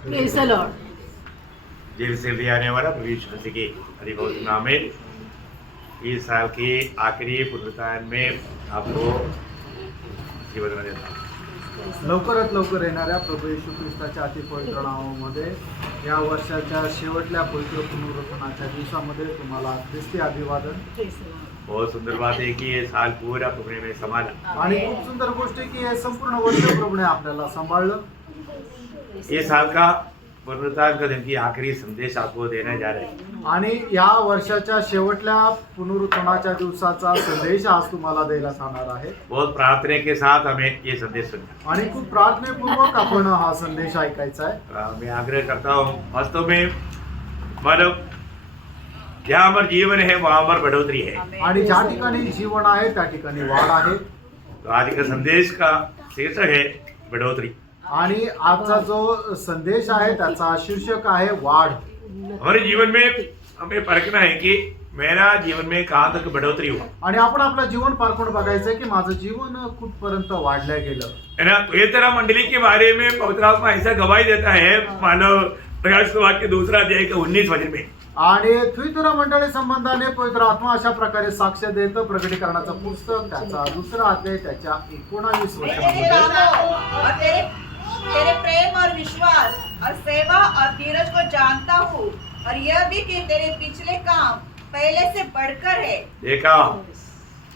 Praise the Lord. Gel से ले आने वाला प्रभु यीशु मसीह के अधिभौत नाम में इस साल के आखिरी पुनरुत्थान में आपको जीवन देता हूं। लवकरात लवकर येणाऱ्या प्रभू येशू ख्रिस्ताच्या अतिपवित्र नावामध्ये या वर्षाच्या शेवटल्या पवित्र पुनरुत्थानाच्या दिवसामध्ये तुम्हाला ख्रिस्ती अभिवादन। Praise the Lord. बहुत सुंदर बात है कि ये साल पूरा प्रभु ने संभाला। आणि खूप सुंदर गोष्ट आहे की हे संपूर्ण वर्ष प्रभूने आपल्याला सांभाळलं। ये साल का पुनरुत्थान का दिन की आखिरी संदेश आपको देने जा रहे हैं। आणि या वर्षाच्या शेवटल्या पुनरुत्थानाच्या दिवसाचा संदेश आज तुम्हाला द्यायला सांगणार आहे। बहुत प्रार्थना के साथ हमें ये संदेश सुनना। आणि खूप प्रार्थनेपूर्वक आपण हा संदेश ऐकायचा आहे। मैं आग्रह करता हूँ, वास्तव में मानव जहाँ हमारा जीवन है वहाँ हमारी बढ़ोतरी है। आणि ज्या ठिकाणी जीवन आहे त्या ठिकाणी वाढ आहे। तो आज का संदेश का शीर्षक है बढ़ोतरी। आणि आजचा जो संदेश आहे त्याचा शीर्षक आहे वाढ। हमारे जीवन में हमें परखना है कि मेरा जीवन में कहाँ तक बढ़ोतरी हुआ आणि आपण आपलं जीवन पारखून बघायचंय की माझं जीवन कुठपर्यंत वाढलं गेलं है ना। तो ये तरह मंडली के बारे में पवित्र आत्मा ऐसा गवाही देता है, मानव प्रकाश वाक्य दूसरा अध्याय का 19 वचन में। आणि थुईतुरा मंडळी संबंधाने पवित्र आत्मा अशा प्रकारे साक्ष देतं। प्रकटीकरणाचं पुस्तक त्याचा दुसरा अध्याय त्याच्या 19 वचनामध्ये और तेरे प्रेम और विश्वास और सेवा और धीरज को जानता हूँ, और यह भी कि तेरे पिछले काम पहले से बढ़कर है। देखा,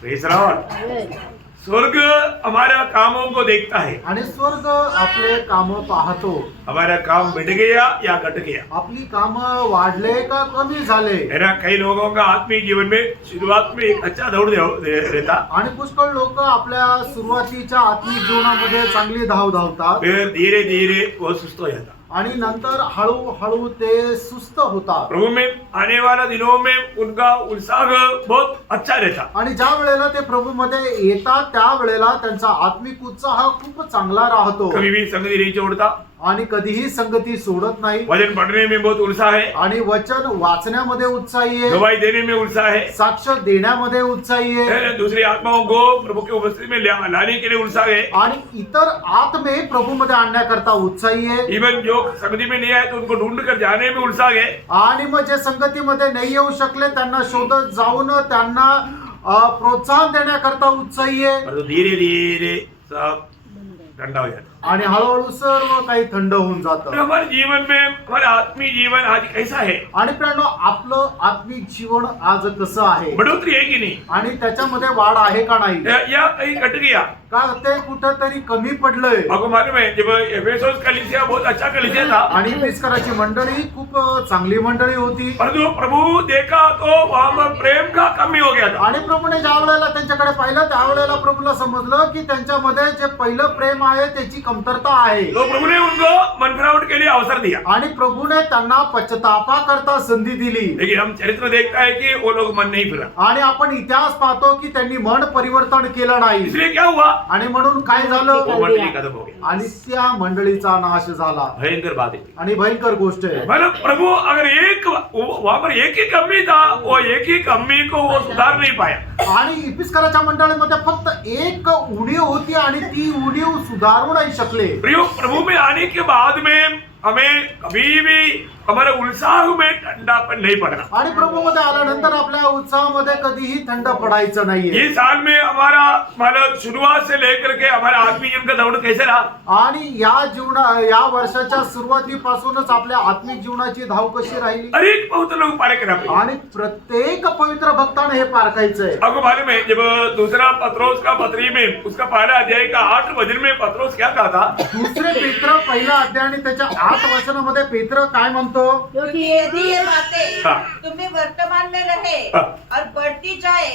प्रेज़ द लॉर्ड। स्वर्ग हमारा कामों को देखता है। आणि स्वर्ग आपले काम पाहतो। हमारा काम बढ़ गया या घट गया, आपली काम वाढले का कमी झाले। है ना। कई लोगों का आत्मिक जीवन में शुरुआत में एक अच्छा दौड़ रहता, आणि पुष्कळ लोक आपल्या सुरुवातीच्या आत्मिक जीवनामध्ये चांगली धाव धावतात, फिर धीरे धीरे वो सुस्त हो जाता। आणि नंतर हळूहळू ते सुस्त होतात। प्रभु में आने वाला दिनों में उनका उत्साह बहुत अच्छा रहता। आणि ज्या वेळेला ते प्रभू मध्ये येतात त्या वेळेला त्यांचा आत्मिक उत्साह खूप चांगला राहतो। कभी भी संगति नहीं छोड़ता, आणि कधीही संगती सोडत नाही। वचन पढ़ने में बहुत उत्साह है, आणि वचन वाचण्यामध्ये उत्साही आहे, गवाही देने में उत्साह है, साक्ष देण्यामध्ये उत्साही आहे, दूसरी आत्माओं को प्रभु की उपस्थिति में लाने के लिए उत्साह है, आणि इतर आत्मे प्रभू मध्ये आणण्याकरता उत्साही आहे। इवन जो संगति में नहीं आए तो उनको ढूंढ कर जाने में उत्साह है। आणि मग जे संगतीमध्ये नाही येऊ शकले त्यांना शोधत जाऊन त्यांना प्रोत्साहन देण्याकरता उत्साही आहे। और तो धीरे धीरे सब ठंडा हो जाता। आणि हळूहळू सर्व काही थंड होऊन जातं। हमारे जीवन में हमारा आत्मिक जीवन आज कैसा है, आणि प्रियांनो आपलं आत्मिक जीवन आज कसं आहे, बढ़ोतरी है कि नहीं, आणि त्याच्यामध्ये वाढ आहे का नाही, या कहीं घट गया, का ते कुठंतरी कमी पडलंय। आपको मालूम है जब एफेसोस कलीसिया बहुत अच्छा कलीसिया था, आणि इफिसकराची मंडळी खूप चांगली मंडळी होती, पर जो प्रभु देखा तो वहां पर प्रेम का कमी हो गया था। आणि प्रभूने ज्या वेळेला त्यांच्याकडे पाहिलं त्यावेळेला प्रभूला समजलं की त्यांच्यामध्ये जे पहिलं प्रेम आहे त्याची कमतरता आहे। तो प्रभु ने उनको मनफिरावट के लिए अवसर दिया, आणि प्रभूने त्यांना पश्चातापा करता संधी दिली। लेकिन हम चरित्र देखता है कि वो लोग मन नहीं फिरा। आणि आपण इतिहास पाहतो की त्यांनी मन परिवर्तन केलं नाही। इसलिए क्या हुआ, आणि म्हणून काय वो झालं, मंडली खत्म हो गई। आणि त्या मंडळीचा नाश झाला। भयंकर बात है। आणि भयंकर गोष्ट आहे। मतलब प्रभु अगर एक वहां पर एक ही कमी था, वो एक ही कमी को वो सुधार नहीं पाया। आणि इफिसकराच्या मंडळीमध्ये फक्त एक उणीव होती आणि ती उणीव सुधारू नाही शकले। प्रभु में आने के बाद में हमें कभी भी हमारे उत्साह में ठंडापन नहीं पड़ना। आणि प्रभू मध्ये आल्यानंतर आपल्या उत्साहामध्ये कधीही थंड पडायचं नाहीये। ये साल में हमारा मतलब शुरुआत से लेकर के हमारा आत्मिक जीवन का दौड़ कैसे रहा, आणि या वर्षाच्या सुरुवातीपासूनच आपल्या आत्मिक जीवनाची धाव कशी राहिली, हर एक पवित्र लोग पारे करना। आणि प्रत्येक पवित्र भक्ताने हे पारखायचंय। आपको मालूम है जब दूसरा पत्रोस का पत्री में उसका पहला अध्याय का 8 वचन में पत्रोस क्या कहा था, दुसरे पेत्र पहिला अध्याय आणि त्याच्या 8 वचनामध्ये पेत्र काय म्हणतो, क्योंकि यदि ये बातें हाँ। तुम्हें वर्तमान में रहे हाँ। और बढ़ती जाए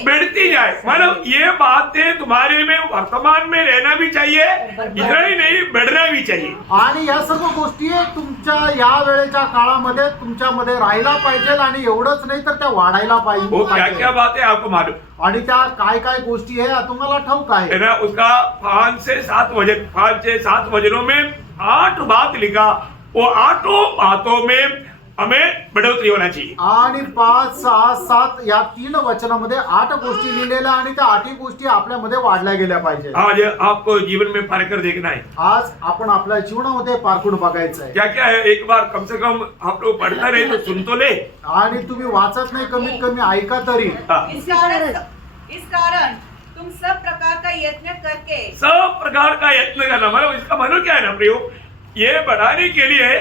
मतलब ये बातें तुम्हारे में वर्तमान में रहना भी चाहिए, इतना ही नहीं बढ़ना भी चाहिए। आणि या सर्व गोष्टी तुमच्या या वेळेच्या काळामध्ये तुमच्यामध्ये राहायला पाहिजे, आणि एवढंच नाही तर त्या वाढायला वो क्या क्या पाहिजे। बात है आपको मालूम आणि त्या काय काय गोष्टी आहे तुम्हाला ठाऊक है आहे। ना। उसका 5 से 7 वजनों में 8 बात लिखा। वो 8 बातों में हमें बढ़ोतरी होना चाहिए। आणि 5, 6, 7 या 3 वचनामध्ये 8 गोष्टी लिहिलेल्या आणि त्या 8 गोष्टी आपल्यामध्ये वाढल्या गेल्या पाहिजे. आज आपको जीवन में पार कर देखना है आज आपण आपल्या जीवनामध्ये पारखून बघायचं आहे. क्या क्या है। एक बार कम से कम आप लोग पढ़ता रहे तो सुन तो ले। आणि तुम्ही वाचत नाही, कमीत कमी ऐका तरी. हाँ। इस कारण तुम सब प्रकार का यत्न करके सब प्रकार का यत्न करना, मतलब इसका मतलब क्या है ना प्रियो, ये बढ़ाने के लिए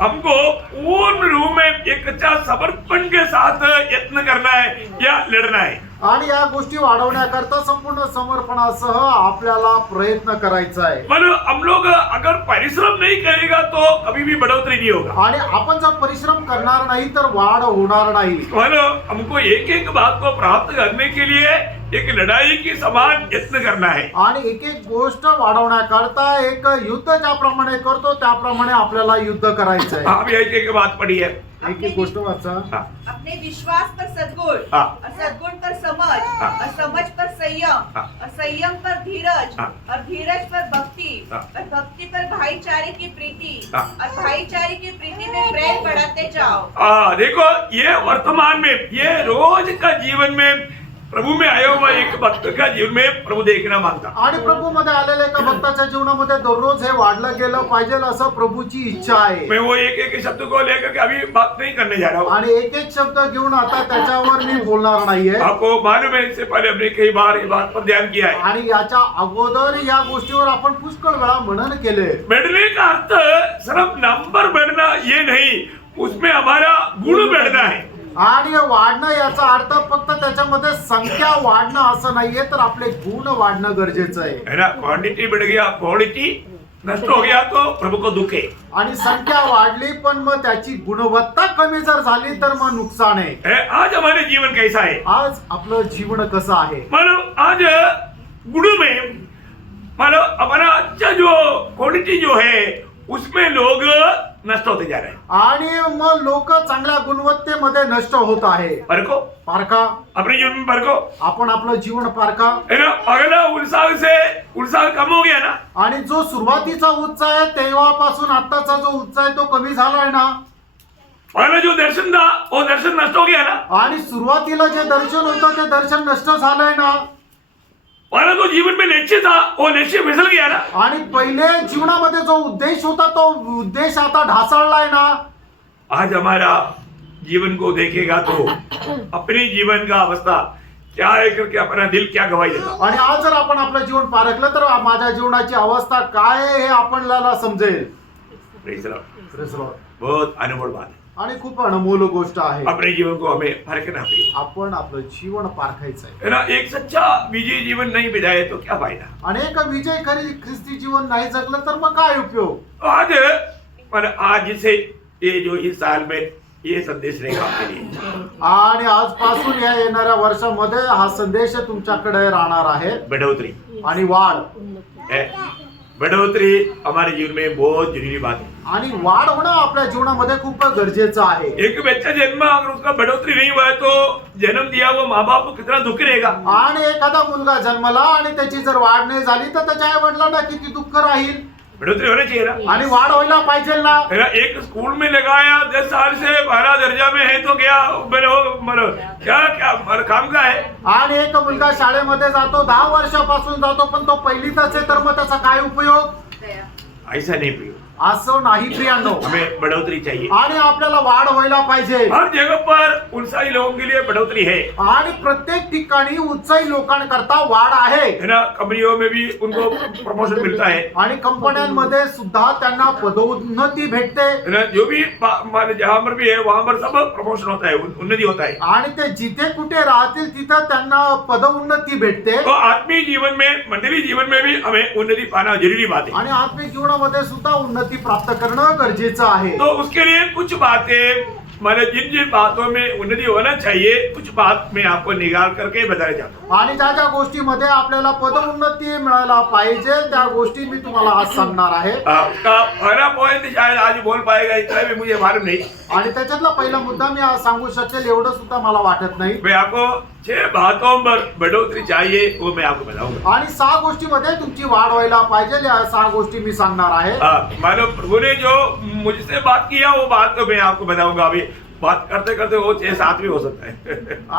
हमको पूर्ण रूप में एक अच्छा समर्पण के साथ यत्न करना है या लड़ना है। आणि या गोष्टी वाढवण्याकरता संपूर्ण समर्पणासह आपल्याला प्रयत्न करायचा आहे. मतलब हम लोग अगर परिश्रम नहीं करेगा तो कभी भी बढ़ोतरी नहीं होगा। आणि आपण जर परिश्रम करणार नाही तर वाढ होणार नाही. मतलब हमको एक एक बात को प्राप्त करने के लिए एक लड़ाई की समान यत्न करना है। आणि एक एक गोष्ट वाढवण्याकरता एक युद्ध ज्याप्रमाणे करतो त्याप्रमाणे आपल्याला युद्ध करायचं आहे. आप एक एक बात पढ़ी है। एक एक गोष्ट वाचा. हाँ। अपने विश्वास पर सद्गुण हाँ। और सद्गुण पर समझ हाँ। और समझ पर संयम हाँ। और संयम पर धीरज हाँ। और धीरज पर भक्ति हाँ। और भक्ति पर भाईचारे की प्रीति हाँ। और भाईचारे की प्रीति में प्रेम बढ़ाते जाओ। देखो ये वर्तमान में, ये रोज का जीवन में प्रभु में आया हुआ एक भक्त का जीवन में प्रभु देखना मांगता। आणि प्रभू मध्ये आलेल्या एका भक्ताच्या जीवनामध्ये दररोज हे वाढलं गेलं पाहिजे असं प्रभूची इच्छा आहे. मैं वो एक एक शब्द को लेकर के अभी बात नहीं करने जा रहा हूँ। आणि एक एक शब्द घेऊन आता त्याच्यावर मी बोलणार नाहीये. आपको मालूम है इससे पहले हमने कई बार इस बात पर ध्यान किया है। आणि याच्या अगोदर या गोष्टीवर आपण पुष्कळ वेळा मनन केले. बढ़ने का अर्थ सिर्फ नंबर बढ़ना ये नहीं, उसमें हमारा गुण बढ़ना है। आणि वाढणं याचा अर्थ फक्त त्याच्यामध्ये संख्या वाढणं असं नाहीये तर आपले गुण वाढणं गरजेचं आहे. है ना, क्वांटिटी बढ़ गया, क्वालिटी नष्ट हो गया तो प्रभु को दुख है। आणि संख्या वाढली पण मग त्याची गुणवत्ता कमी जर झाली तर मग नुकसान आहे. आज हमारे जीवन कैसा है? आज आपलं जीवन कसं आहे. मतलब आज गुण में मतलब हमारा अच्छा जो क्वालिटी जो है उसमें लोग नष्ट होते जा रहे हैं। आणि मग लोक चांगल्या गुणवत्तेमध्ये नष्ट होत आहे. परखो पारखा, अपने जीवन में परखो, आपण आपलं जीवन पारखा. है ना। अगला उत्साह कम हो गया ना। आणि जो सुरुवातीचा उत्साह आहे तेव्हापासून आत्ताचा जो उत्साह आहे तो कमी झालाय ना. पहले जो दर्शन था वो दर्शन नष्ट हो गया ना। आणि सुरुवातीला जे दर्शन होतं ते दर्शन नष्ट झालंय ना. पहले तो जीवन में लक्ष्य था वो लक्ष्य फिसल गया ना। आणि पहिले जीवनामध्ये जो उद्देश होता तो उद्देश आता ढासळलाय ना. आज हमारा जीवन को देखेगा तो अपने जीवन का अवस्था क्या है करके अपना दिल क्या गवाही देता। आणि आज जर आपण आपलं जीवन पारखलं तर माझ्या जीवनाची अवस्था काय आहे हे आपल्याला समजेल. Praise the Lord. Praise the Lord. बहुत अनमोल बात है। आणि खूप अनमोल गोष्ट आहे. अपने जीवन को हमें परखना चाहिए। आपण आपलं जीवन पारखायचं आहे. है ना, एक सच्चा विजयी जीवन नहीं बिताए तो क्या फायदा। अनेक विजय खरी ख्रिस्ती जीवन नाही जगलं तर मग काय उपयोग. तो आज से ये जो इस साल में ये संदेश रहेगा आपके लिए। आणि आजपासून या येणाऱ्या वर्षामध्ये हा संदेश तुमच्याकडे राहणार आहे. बढ़ोतरी आणि वाढ. बढ़ोतरी हमारे जीवन में बहुत जरूरी बात है। आणि वाढ होणं आपल्या जीवनामध्ये खूप गरजेचं आहे. एक बच्चा जन्म अगर उसका बढ़ोतरी नहीं हुआ है तो जन्म दिया हुआ माँ बाप को कितना दुख रहेगा। आणि एखादा मुलगा जन्मला आणि त्याची जर वाढ नाही झाली तर त्याच्या आई वडिलांना किती दुःख राहील. बढ़ोतरी होना चाहिए ना। आणि वाढ व्हायला पाहिजे ना. एक स्कूल में लगाया 10 साल से 12 दर्जा में है तो क्या क्या काम का है। आणि एक मुलगा शाळेमध्ये जातो 10 वर्षापासून जातो पण तो पहिलीतच आहे तर मग त्याचा काय उपयोग. ऐसा नहीं प्रियो, असं नाही प्रियांनो. हमें बढ़ोतरी चाहिए। आणि आपल्याला वाढ व्हायला पाहिजे. हर जगह पर उत्साही लोगों के लिए बढ़ोतरी है। आणि प्रत्येक ठिकाणी उत्साही लोकांकरता वाढ आहे. है ना, कंपनियों में भी उनको प्रमोशन मिलता है। आणि कंपन्यांमध्ये सुद्धा त्यांना पदोन्नती भेटते. है ना, जो भी जहाँ पर भी है वहाँ पर सब प्रमोशन होता है, उन्नति होता है। आणि ते जिथे कुठे राहतील तिथं त्यांना पदोन्नती भेटते. तो आत्मीय जीवन में, मंडली जीवन में भी हमें उन्नति पाना जरूरी बात है। आणि आत्मिक जीवनामध्ये सुद्धा उन्नती प्राप्त करणं गरजेचं आहे. तो उसके लिए कुछ बातें, मतलब जिन जिन बातों में उन्नति होना चाहिए कुछ बात मैं आपको निकाल करके बताना चाहता हूँ। आणि ज्या ज्या गोष्टीमध्ये आपल्याला पदोन्नती मिळायला पाहिजे त्या गोष्टी मी तुम्हाला आज सांगणार आहे. उसका पहला पॉइंट शायद आज बोल पाएगा इतना भी मुझे मालूम नहीं। आणि त्याच्यातला पहिला मुद्दा मी आज सांगू शकेल एवढं सुद्धा मला वाटत नाही. मैं आपको 6 बातों पर बढ़ोतरी चाहिए वो मैं आपको बताऊंगा। आणि 6 गोष्टीमध्ये तुमची वाढ व्हायला पाहिजे, या 6 गोष्टी मी सांगणार आहे. मानो प्रभु ने जो मुझसे बात किया वो बात तो मैं आपको बताऊंगा। अभी बात करते करते वो 6-7 भी हो सकता है।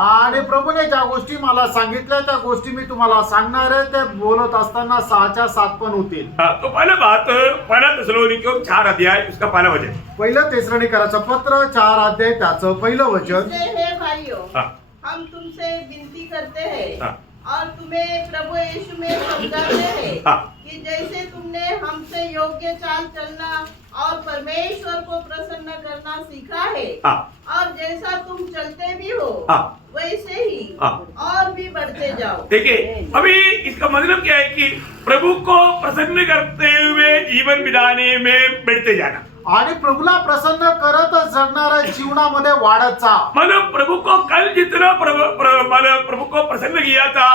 आणि प्रभूने ज्या गोष्टी मला सांगितल्या त्या गोष्टी मी तुम्हाला सांगणार आहे. ते बोलत असताना 6च्या 7 पण होतील. तो पहला थिस्सलुनीकियों 4 अध्याय उसका पहला वचन। पहिलं तेसलोनिकराचं पत्र 4 अध्याय त्याचं पहिलं वचन. इसलिए हे भाइयों, हाँ। हम तुमसे विनती करते हैं हाँ। और तुम्हें प्रभु यीशु में समझाते हैं हाँ। कि जैसे तुमने हमसे योग्य चाल चलना और परमेश्वर को प्रसन्न करना सीखा है, हाँ। और जैसा तुम चलते भी हो, हाँ। वैसे ही हाँ। और भी बढ़ते जाओ। देखिए अभी इसका मतलब क्या है कि प्रभु को प्रसन्न करते हुए जीवन बिताने में बढ़ते जाना। आणि प्रभूला प्रसन्न करत जगणाऱ्या जीवनामध्ये वाढत जा. मतलब प्रभु को कल जितना प्रभु को प्रसन्न किया था,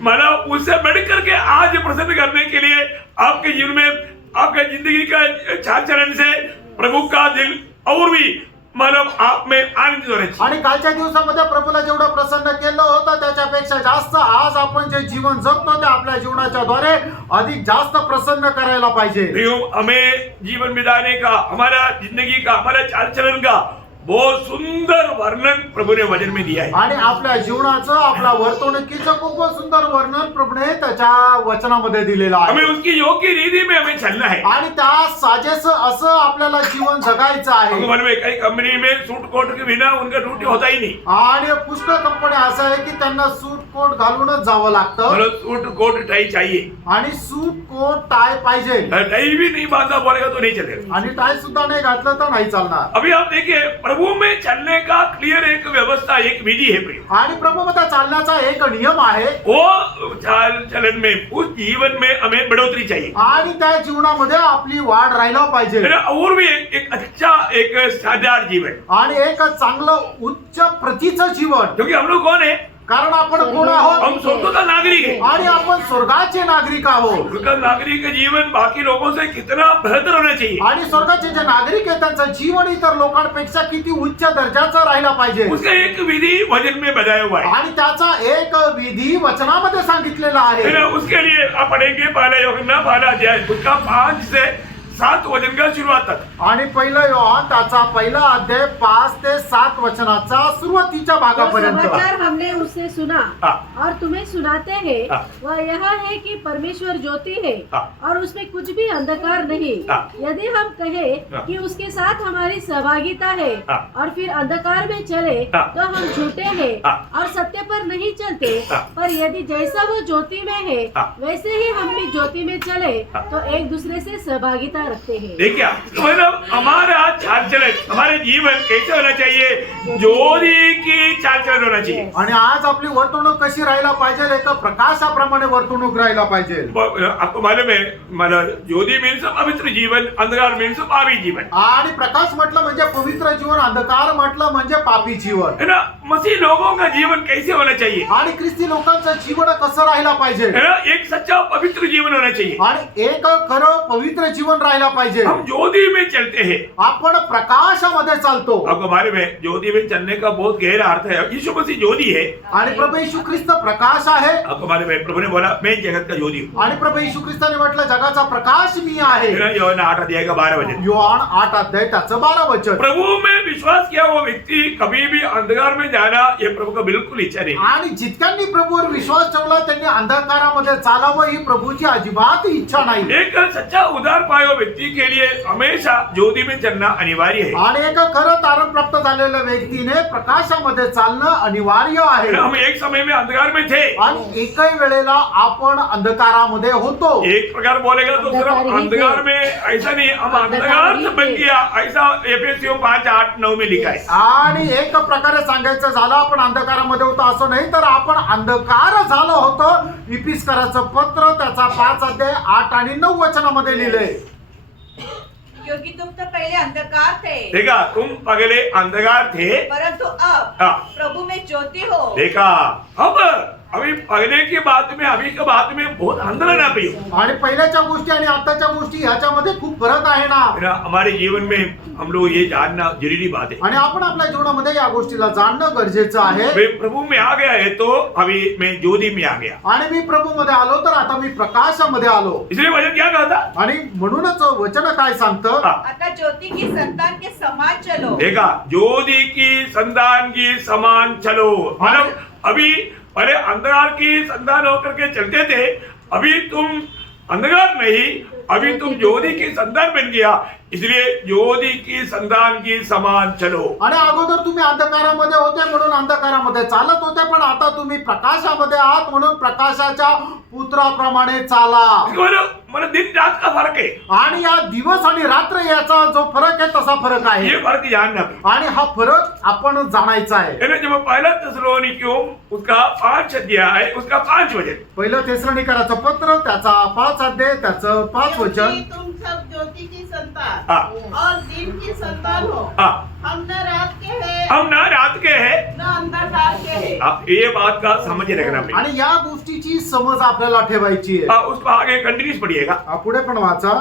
मतलब उससे बढ़ करके आज प्रसन्न करने के लिए आपके जीवन में, आपके जिंदगी का चाल चलन से प्रभु का दिल और भी मतलब आप में आनंदित होना चाहिए. आणि कालच्या दिवसामध्ये प्रभूला जेवढं प्रसन्न केलं होतं त्याच्यापेक्षा जास्त आज आपण जे जीवन जगतो ते आपल्या जीवनाच्या द्वारे अधिक जास्त प्रसन्न करायला पाहिजे. हमें जीवन बिताने का, हमारा जिंदगी का, हमारा चाल चलन का बहुत सुंदर वर्णन प्रभु ने वचन में दिया है. आणि आपल्या जीवनाचं, आपल्या वर्तणुकीचं खूप सुंदर वर्णन प्रभूने त्याच्या वचनामध्ये दिलेलं हमें आहे. उसकी योग्य रीति में हमें चलना है. आणि त्या साजेस असं आपल्याला जीवन जगायचं आहे. भगवान में कई कंपनी में सूट कोट के बिना उनका ड्यूटी होता ही नहीं. आणि पुष्कळ कंपन्या असं आहे की त्यांना सूट कोट घालूनच जावं लागतं. मतलब सूट कोट टाई चाहिए. आणि सूट कोट टाय पाहिजे. टाई भी नहीं बांधा बोलेगा तो नहीं चलेगा. आणि टाय सुद्धा नाही घातलं तर नाही चालणार. अभी आप देखिए प्रभु में चलने का क्लियर एक व्यवस्था, एक विधि है प्रिय. आणि प्रभूमध्ये चालण्याचा एक नियम आहे. वो चाल चलन में, उस जीवन में हमें बढ़ोतरी चाहिए. आणि त्या जीवनामध्ये आपली वाढ राहायला पाहिजे. और भी एक अच्छा, एक साधारण जीवन. आणि एक चांगलं उच्च प्रतीचं जीवन. क्योंकि हम लोग कौन है? कारण आपण कोण आहोत? हम स्वर्ग का नागरिक है. आणि आपण स्वर्गाचे नागरिक आहोत. स्वर्ग का नागरिक का जीवन बाकी लोगों से कितना बेहतर होना चाहिए. आणि स्वर्गाचे जे नागरिक आहेत त्यांचं जीवन इतर लोकांपेक्षा किती उच्च दर्जाचं राहायला पाहिजे. उसका एक विधि वचन में बताया हुआ है. आणि त्याचा एक विधी वचनामध्ये सांगितलेला आहे. फिर उसके लिए आप पढ़ेंगे पहला यूहन्ना पहला अध्याय उसका 5 से 7 वचन का शुरुआत तक. आणि पहिलं योहान त्याचा पहिला अध्याय 5 ते 7 वचनाचा सुरुवातीच्या जो भागापर्यंत. समाचार हमने उससे सुना हाँ। और तुम्हें सुनाते हैं, हाँ। वह यह है कि परमेश्वर ज्योति है हाँ। और उसमें कुछ भी अंधकार नहीं। हाँ। यदि हम कहें हाँ। कि उसके साथ हमारी सहभागिता है हाँ। और फिर अंधकार में चले हाँ। तो हम झूठे हैं हाँ। और सत्य पर नहीं चलते। हाँ। पर यदि जैसा वो ज्योति में है हाँ। वैसे ही हम भी ज्योति में चले हाँ। तो एक दूसरे से सहभागिता रखते हैं। देखिए मतलब हमारा चाल चलन, हमारे जीवन कैसे होना चाहिए? ज्योति की चाल चलन होना चाहिए. आणि आज आपली वर्तणूक कशी राहायला पाहिजे? एक प्रकाशाप्रमाणे वर्तणूक राहायला पाहिजे. आपको मालूम है, मतलब ज्योति मीन्स पवित्र जीवन, अंधकार मीन्स पापी जीवन. आणि प्रकाश म्हटलं म्हणजे पवित्र जीवन, अंधकार म्हटलं म्हणजे पापी जीवन. है ना? मसीह लोगों का जीवन कैसे होना चाहिए? आणि ख्रिस्ती लोकांचं जीवन कसं राहायला पाहिजे? है ना? एक सच्चा पवित्र जीवन होना चाहिए. आणि एक खरं पवित्र जीवन राहायला पाहिजे. हम ज्योति में चलते हैं. आपण प्रकाशामध्ये चालतो. आपको मालूम है ज्योति में चलने का बहुत गहरा अर्थ है. यीशु मसीह ज्योति है. आणि प्रभू येशू ख्रिस्त प्रकाश आहे. आपको मालूम है प्रभु ने बोला मैं जगत का ज्योति हूँ. आणि प्रभू येशू ख्रिस्ताने म्हटलं जगाचा प्रकाश मी आहे. है ना? यूहन्ना 8 अध्याय का 12 वचन. योहान 8 अध्याय त्याचं 12 वचन. प्रभु में विश्वास किया वो व्यक्ति कभी भी अंधकार में जाना ये प्रभु का बिल्कुल इच्छा नहीं. आणि जितक्यांनी प्रभूवर विश्वास ठेवला त्यांनी अंधकारामध्ये चालावं ही प्रभूची अजिबात इच्छा नाही. एक सच्चा उद्धार पाए हुए व्यक्ति के लिए हमेशा ज्योति में चलना अनिवार्य है. आणि एक खरं तारण प्राप्त झालेल्या व्यक्तीने प्रकाशामध्ये चालणं अनिवार्य आहे. हम एक समय में अंधकार में थे. आणि एकही वेळेला आपण अंधकारामध्ये होतो. एक प्रकार बोलेगा तो सिर्फ अंधकार में ऐसा नहीं, हम अंधकार से बन गया ऐसा एफएससी 5:8-9 में लिखा है. आणि एक प्रकारे सांगायचं झालं आपण अंधकारामध्ये होतो असं नाही, तर आपण अंधकार झालो होतो. इफिसकराचं पत्र त्याचा 5 अध्याय 8 आणि 9 वचनामध्ये लिहिलंय. क्योंकि तुम तो पहले अंधकार थे, देखा तुम पगले अंधकार थे परंतु अब हाँ। प्रभु में ज्योति हो. देखा अब अभी पहले की बात में अभी की बात में बहुत अंतर है ना प्रियो। आणि पहिल्याच्या गोष्टी आणि आताच्या गोष्टी ह्याच्यामध्ये खूप फरक आहे ना. मेरा हमारे जीवन में हम लोग ये जानना जरूरी बात है। आणि आपण आपल्या जीवनामध्ये या गोष्टीला जाणणं गरजेचं आहे. मैं प्रभु में आ गया है तो अभी मैं ज्योति में आ गया। आणि मी प्रभू मध्ये आलो तर आता मी प्रकाशामध्ये आलो. इसलिए वचन क्या कहा था? आणि म्हणूनच वचन काय सांगतं, हाँ, अतः ज्योति की संतान के समान चलो। देखा, ज्योति की संतान की समान चलो। मतलब अभी पहले अंधकार की संतान होकर के चलते थे, अभी तुम अंधकार नहीं, अभी तुम ज्योति की संतान बन गया, इसलिए ज्योति की संतान की समान चलो। आणि अगोदर तुम्ही अंधकारामध्ये होते म्हणून अंधकारामध्ये चालत होते, पण आता तुम्ही प्रकाशामध्ये आहात म्हणून प्रकाशाच्या पुत्राप्रमाणे चाला. मतलब दिन रात का फर्क है, आणि या दिवस आणि रात्र याचा जो फरक आहे तसा फरक आहे. ये फर्क जानना। आणि हा फरक आपण जाणायचा आहे. है ना, जब पहला थिस्सलुनीकियों उसका 5 अध्याय उसका 5 वचन, पहिलं थेसलोनिकराचं पत्र त्याचा 5 अध्याय त्याचं 5 वचन. क्योंकि तुम सब ज्योति की संतान हाँ, और दिन की संतान हो। हाँ, हम न रात के हैं हम ना रात के हैं। न अंधकार के हैं। ये बात का समझ रखना प्रिय। आणि या गोष्टीची समज आपल्याला ठेवायची आहे. उसको आगे कंटिन्यूस पढ़िएगा। पुढे पण वाचा.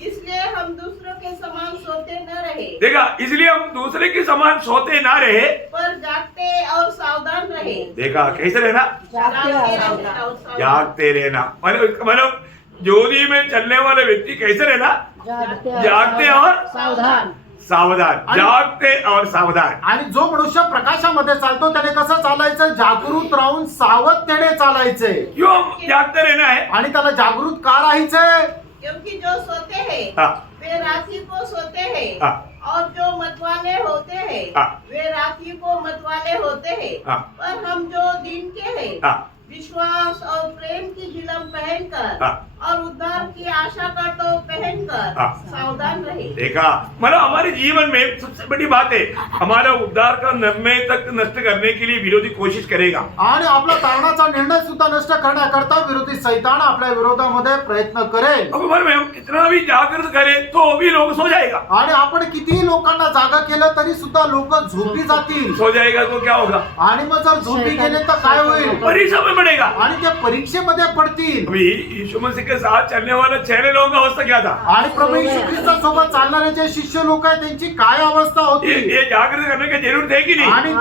इसलिए हम दूसरों के समान सोते न रहे, देखा, इसलिए हम दूसरे के समान सोते ना रहे, पर जागते और सावधान रहे। देखा कैसे रहना, जागते रहे और सावधान। जागते रहना। मतलब ज्योति में चलने वाले व्यक्ति कैसे रहना, जागते और सावधान. सावधान, जागते और सावधान। आणि जो मनुष्य प्रकाशामध्ये चालतो त्याने कसं चालायचं, जागृत राहून सावधतेने चालायचंय. क्यों हम जागते रहना है? आणि त्याला जागृत का राहायचंय, क्योंकि जो सोते हैं हाँ, वे रात्रि को सोते हैं, हाँ, और जो मतवाले होते हैं हाँ, वे रात्रि को मतवाले होते हैं। हाँ, पर हम जो दिन के हैं हाँ, विश्वास और प्रेम की झिलम पहनकर हाँ, और उद्धार की आशा का तो पहनकर हाँ। सावधान रहे। देखा, मतलब हमारे जीवन में सबसे बड़ी बात है, हमारा उद्धार का निर्णय तक नष्ट करने के लिए विरोधी कोशिश करेगा। आणि आपला तारणाचा निर्णय सुद्धा नष्ट करण्याकरता विरोधी सैतान आपल्या विरोधामध्ये प्रयत्न करेल. अब हमारे में हम कितना भी जागृत करें तो भी लोग सो जाएगा। आणि आपण कितीही लोकांना जागा केलं तरी सुद्धा लोक झोपी जातील. सो जाएगा तो क्या होगा, आणि मग जर झोपी गेले तर काय होईल, परीक्षा में पड़ेगा। आणि ते परीक्षेमध्ये पडतील. अभी यीशु मसीह के साथ चलने वाले 6 लोगों का अवस्था क्या था? आणि प्रभू येशू ख्रिस्तासोबत चालणारे जे शिष्य लोक आहेत त्यांची काय अवस्था होती, ये जागृत करने की जरूरत है कि नहीं? आणि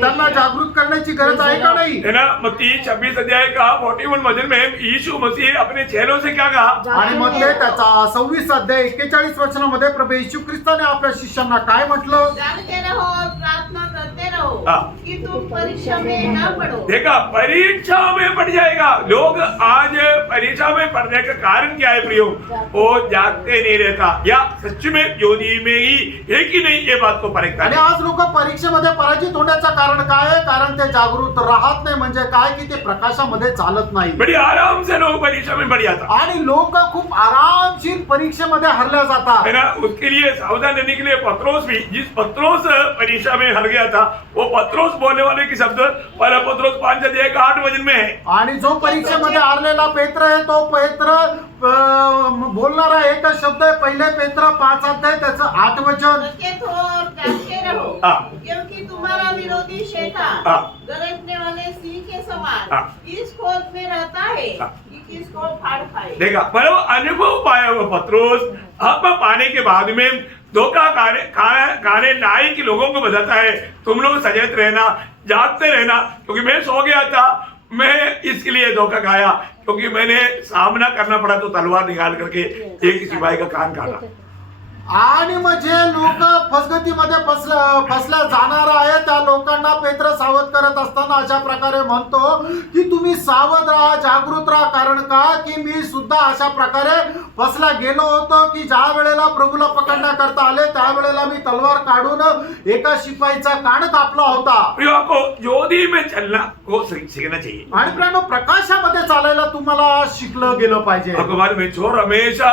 त्यांना जागृत करण्याची गरज आहे का नाही. है ना, मत्ती 26 अध्याय का 41 वचन में यीशु मसीह अपने चेलों से क्या कहा? आणि मग ते त्याचा 26 अध्याय 41 वचनामध्ये प्रभू येशू ख्रिस्ताने आपल्या शिष्यांना काय म्हटलं, जागते रहो और प्रार्थना करते रहो हाँ। कि तुम परीक्षा में न पड़ो। देखा, परीक्षा में पड़ जाएगा। लोग आज परीक्षा में पढ़ने का कारण क्या है प्रियो? वो जागते नहीं रहता, या सच में ज्योति में ही है कि नहीं, ये बात को परखता आणि है। आज लोक परीक्षेमध्ये पराजित होण्याचं कारण काय आहे, कारण ते जागृत राहत नाही. म्हणजे काय की ते प्रकाशामध्ये चालत नाही. बड़ी आराम से लोग परीक्षा में बढ़ जाता आणि लोक खूप आरामशीर परीक्षेमध्ये हरल्या जातात. है ना। उसके लिए सावधान रहने के लिए पत्रोस भी, जिस पत्रोस परीक्षा में हर गया था, वो पत्रोस बोलने वाले की शब्द पहला पत्रोस 5 अध्याय का 8 वचन में है। आणि जो परीक्षेमध्ये हारलेला पेत्र आहे तो पेत्र बोलणारा एकच शब्द आहे, पहिले पेत्र 5 अध्याय त्याचं 8 वचन. सचेत हो और जागते रहो, हाँ। क्योंकि तुम्हारा विरोधी शैतान हाँ। गरजने वाले सिंह के समान हाँ। इस खोज में रहता है हाँ। कि किसको फाड़ खाए। देखा, मतलब अनुभव पाया हुआ पत्रोस अब पाने के बाद में धोखा खाने लायक लोगों को बताता है, तुम लोग सचेत रहना, जागते रहना, क्योंकि मैं सो गया था, मैं इसके लिए धोखा खाया, क्योंकि मैंने सामना करना पड़ा तो तलवार निकाल करके एक सिपाही का कान काटा। आणि मग जे लोक फसगतीमध्ये फसल्या जाणार आहे त्या लोकांना पेत्र सावध करत असताना अशा प्रकारे म्हणतो की तुम्ही सावध राहा, जागृत राहा. कारण का की मी सुद्धा अशा प्रकारे फसला गेलो होतो की ज्या वेळेला प्रभूला पकडण्याकरता आले त्यावेळेला मी तलवार काढून एका शिपाईचा कान कापला होता. प्रियो को ज्योति में चलना को सीखना चाहिए। आणि प्रियानो, प्रकाशामध्ये चालायला तुम्हाला शिकलं गेलं पाहिजे. भगवान में चोर हमेशा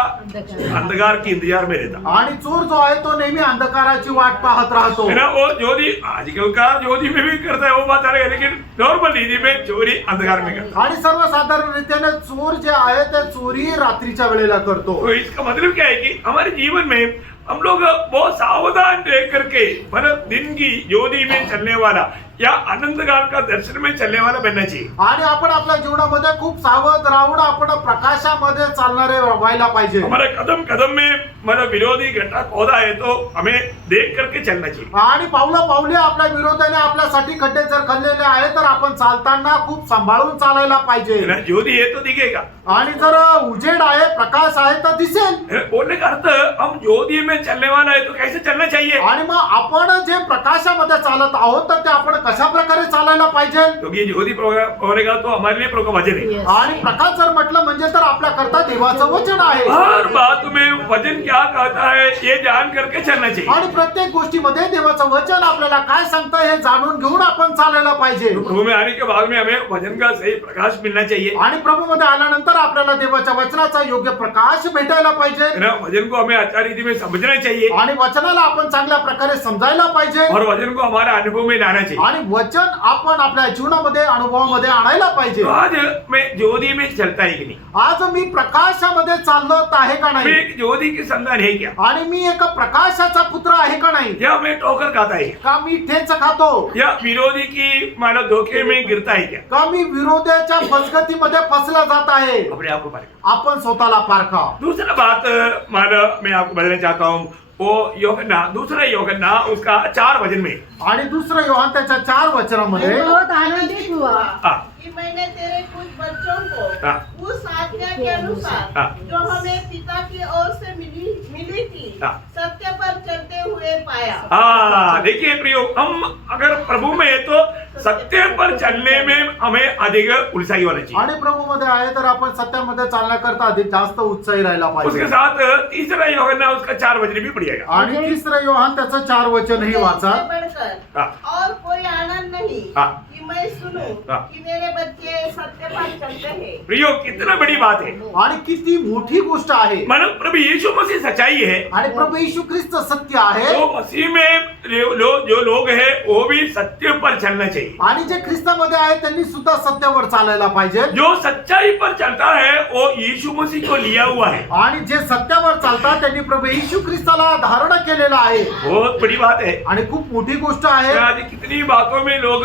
अंधकार की इंतजार में रहता आणि चोर जो आहे तो नेहमी अंधकाराची वाट पाहत राहतो. है ना। वो ज्योति आजकल का ज्योति में भी करता है, वो बात अलग है, लेकिन नॉर्मल रीति में चोरी अंधकार में करता आणि सर्वसाधारण रीतीने चोर जे आहे ते चोरी रात्रीच्या वेळेला करतो. है। तो इसका मतलब क्या है कि हमारे जीवन में हम लोग बहुत सावधान रह करके, मतलब दिन की ज्योति में चलने वाला या आनंदगार का दर्शन में चलने वाला बनना चाहिए। आणि आपण आपल्या जीवनामध्ये खूप सावध राहून आपण प्रकाशामध्ये चालणारे व्हायला पाहिजे। हमारे कदम कदम में मतलब विरोधी घटना पौधा है तो हमें देख करके चलना चाहिए। आणि पावलं पावले आपल्या विरोधाने आपल्यासाठी खड्डे जर खणलेले आहे तर आपण चालताना खूप सांभाळून चालायला पाहिजे। है ना? ज्योति है तो दिखेगा। आणि जर उजेड आहे प्रकाश आहे तर दिसेल। है ना? बोलने का अर्थ हम ज्योति में चलने वाला है तो कैसे चलना चाहिए? आणि मग आपण जे प्रकाशामध्ये चालत आहोत तर ते आपण कशा प्रकारे चालायला पाहिजे। क्योंकि ये ज्योति बोलेगा तो हमारे लिए प्रभु का वचन है। Yes. आणि प्रकाश जर म्हटलं म्हणजे तर आपल्या करता देवाचं वचन आहे। हर बात में वचन क्या कहता है ये जान करके चलना चाहिए। आणि प्रत्येक गोष्टीमध्ये देवाचं वचन आपल्याला काय सांगतं हे जाणून घेऊन आपण चालायला पाहिजे। प्रभु में आने के बाद में हमें वचन का सही प्रकाश मिलना चाहिए। आणि प्रभूमध्ये आल्यानंतर आपल्याला देवाच्या वचनाचा योग्य प्रकाश भेटायला पाहिजे। है ना? वचन को हमें अच्छी रीति में समझना चाहिए आणि वचनाला आपण चांगल्या प्रकारे समजायला पाहिजे। और वचन को हमारे अनुभव में लाना चाहिए। आणि वचन आपण आपल्या जीवनामध्ये अनुभवामध्ये आणायला पाहिजे। तो आज मैं ज्योति में चलता है कि नहीं? आज मी प्रकाशामध्ये चालत आहे का मैं नाही? एक ज्योति की संतान है क्या? आणि मी एक प्रकाशाचा पुत्र आहे का नाही? या मैं ठोकर खाता है? का मी ठेच खातो? या विरोधी की मानव धोखे में गिरता है क्या? का मी विरोधाच्या फसगतीमध्ये फसला जात आहे? अपने आप को पारेगा। आपण स्वतःला पारखा। दूसरा बात मानव मैं आपको बताना चाहता हूँ वो यूहन्ना दूसरा यूहन्ना उसका 4 वचन में आणि दुसरं योहान त्याच्या 4 वचनामध्ये मैं बहुत आनंदित हुआ हाँ, कि मैंने तेरे कुछ बच्चों को हाँ। उस आज्ञा के अनुसार हाँ। जो हमें पिता की ओर से मिली थी हाँ। सत्य पर चलते हुए पाया। हाँ, देखिए प्रियो, हम अगर प्रभु में है तो सत्य पर चलने में हमें अधिक उल्साही होना चाहिए। आणि प्रभूमध्ये आहे तर आपण सत्यामध्ये चालण्याकरता अधिक जास्त उत्साही राहायला उसके पाहिजे। साथ तीसरा यूहन्ना उसका 4 वचन भी पढ़िएगा। आणि तिसरं योहान त्याचं 4 वचनही वाचा। इससे बढ़कर हाँ। और कोई आनंद नहीं हाँ। कि मैं सुनूं हाँ। कि मेरे बच्चे सत्य पर चलते हैं। प्रियो, कितना बड़ी बात है। आणि किती मोठी गोष्ट आहे। मानो प्रभु यीशु मसीह सच्चाई है आणि प्रभू येशू ख्रिस्त सत्य आहे। तो मसीह में जो लोग हैं वो भी सत्य पर चलना चाहिए। आणि जे ख्रिस्तामध्ये आहे त्यांनी सुद्धा सत्यावर चालायला पाहिजे। जो सच्चाई पर चलता है वो यीशु मसीह को लिया हुआ है। आणि जे सत्यावर चालतात त्यांनी प्रभू येशू ख्रिस्ताला धारण केलेला आहे। बहुत बड़ी बात है। आणि खूप मोठी गोष्ट आहे। आज कितनी बातों में लोग